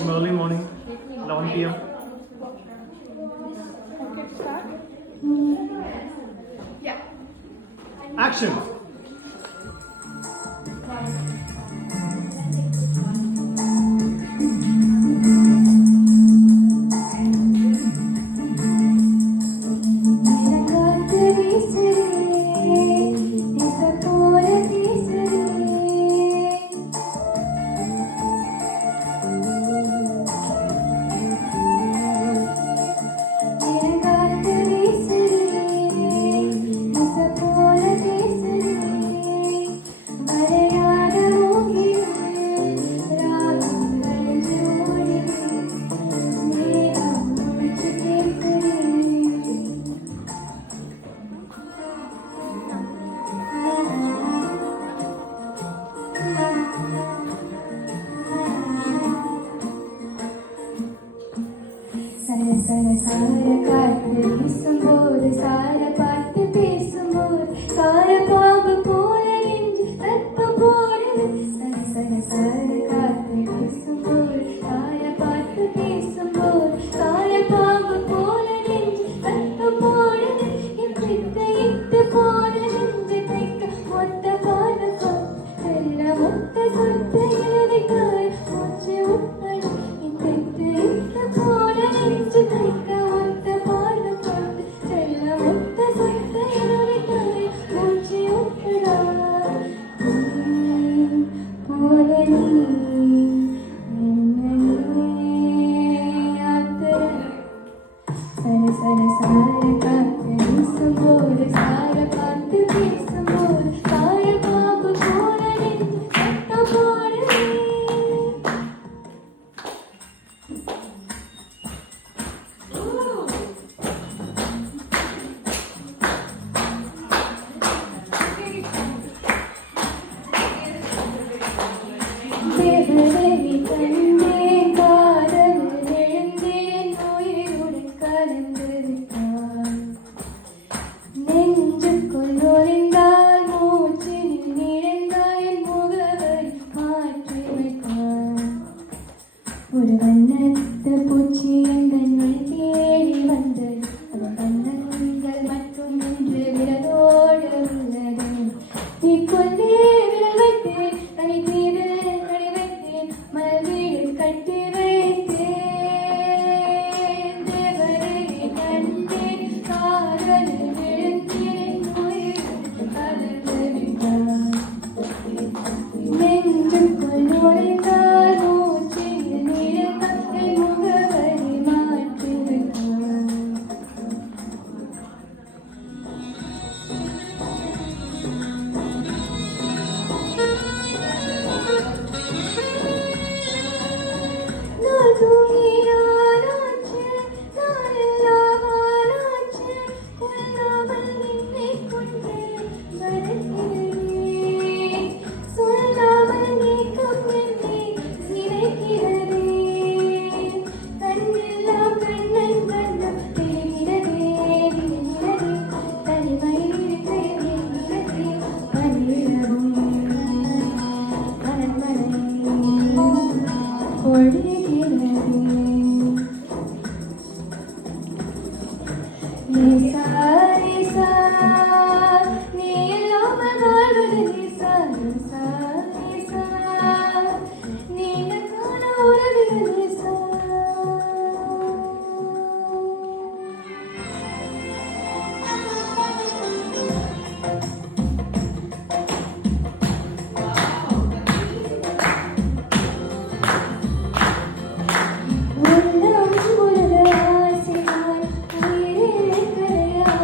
from early morning, 11 p.m. Okay, start. Yeah. Action! சார காற்று வீசும்போது சார பாட்டு பேசும்போது சார பாம்பு போல நெஞ்சு ரத்தம் போடுது சர சர சார காற்று வீசும்போது சார பாட்டு பேசும்போது சார பாம்பு போல நெஞ்சு ரத்தம் போடுது இட்டு போன நெஞ்சு தைக்க மொத்த பாதகம் செல்ல மொத்த சொத்து எழுதிக்காய் மூச்சு உட்பட இட்டு போன நெஞ்சு தைக்க மொத்த பாதகம் செல்ல மொத்த சொத்து எழுதிக்காய் மூச்சு உட்பட போல நீ சர சர சார காற்று வீசும்போது சார பாட்டு பேசும்போது சார பாம்பு போல நெஞ்சு சத்தம் போடுது தேவதேவி கண்டேன் காதல் எழுந்தேன் உயிருடன் கலந்து விட்டான் நெஞ்சுக்குள் நுழைந்தால் மூச்சில் நிறைந்தாய் என் முகவரி மாற்றி வைத்தான் ஒரு வண்ணத்து பூச்சி எங்கள் தேடி வந்தது அது வண்ணங்கள் மட்டும் என்று விரலோடு உள்ளது தீக்கொண்டே விரல் வைத்தேன் தனி தீவில் கடை வைத்தேன் மலர் வீடு கட்டி வைத்தேன் தேவரை கண்டேன் காதலில் விழுந்தேன் உயிர் கலந்து விட்டான் நெஞ்சுக்குள் நுழைந்தால் மூச்சில் நிறைந்தாய் என் முகவரி மாற்றி வைத்தான் நான் தூங்கினாலாச்சு நான் எல்லாம் ஆளாச்சு கொல்லாமல் என்னை கொண்டேன் மறக்கிறேன் சொல்லாமல் நீக்கம் என்னை சிதைக்கிறதே கண்ணெல்லாம் கண்ணன் கண்ணம் தெரிகிறதே விழுகிறதே தனிமையில் தெரிகிறதே பனிரவும் அரண்மனை பொழிகிறது நேசா நேசா நீ இல்லாமல் வாழ்வது நேசா நேசா நேசா நீங்கள் காண உறவுகள் நேசா உள்ளம் உலக ஆசையால் உயிரே கரையா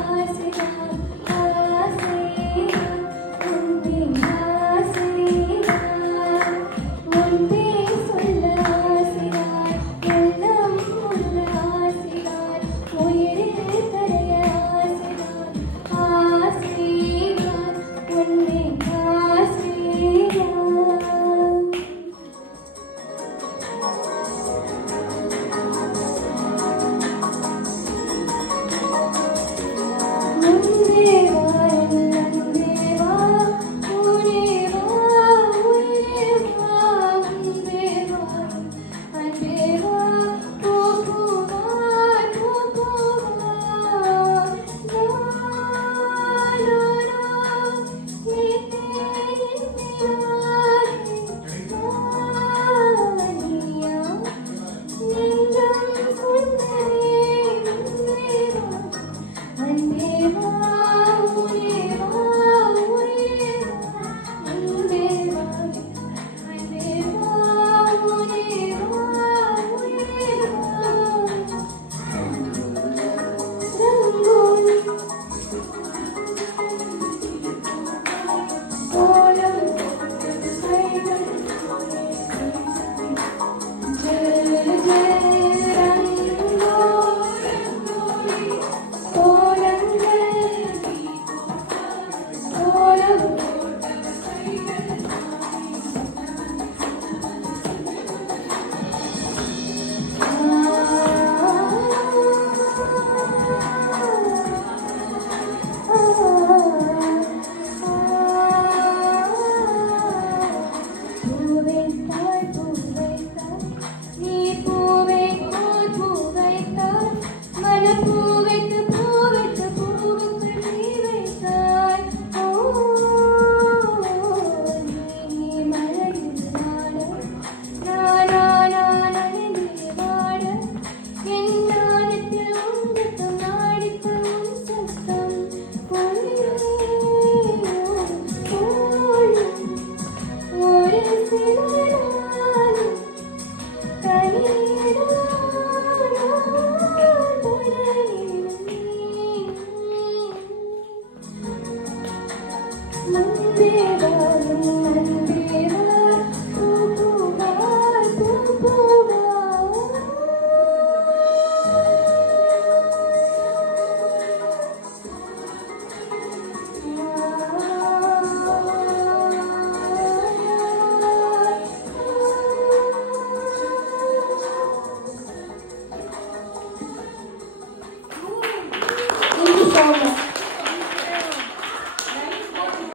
கண்மணி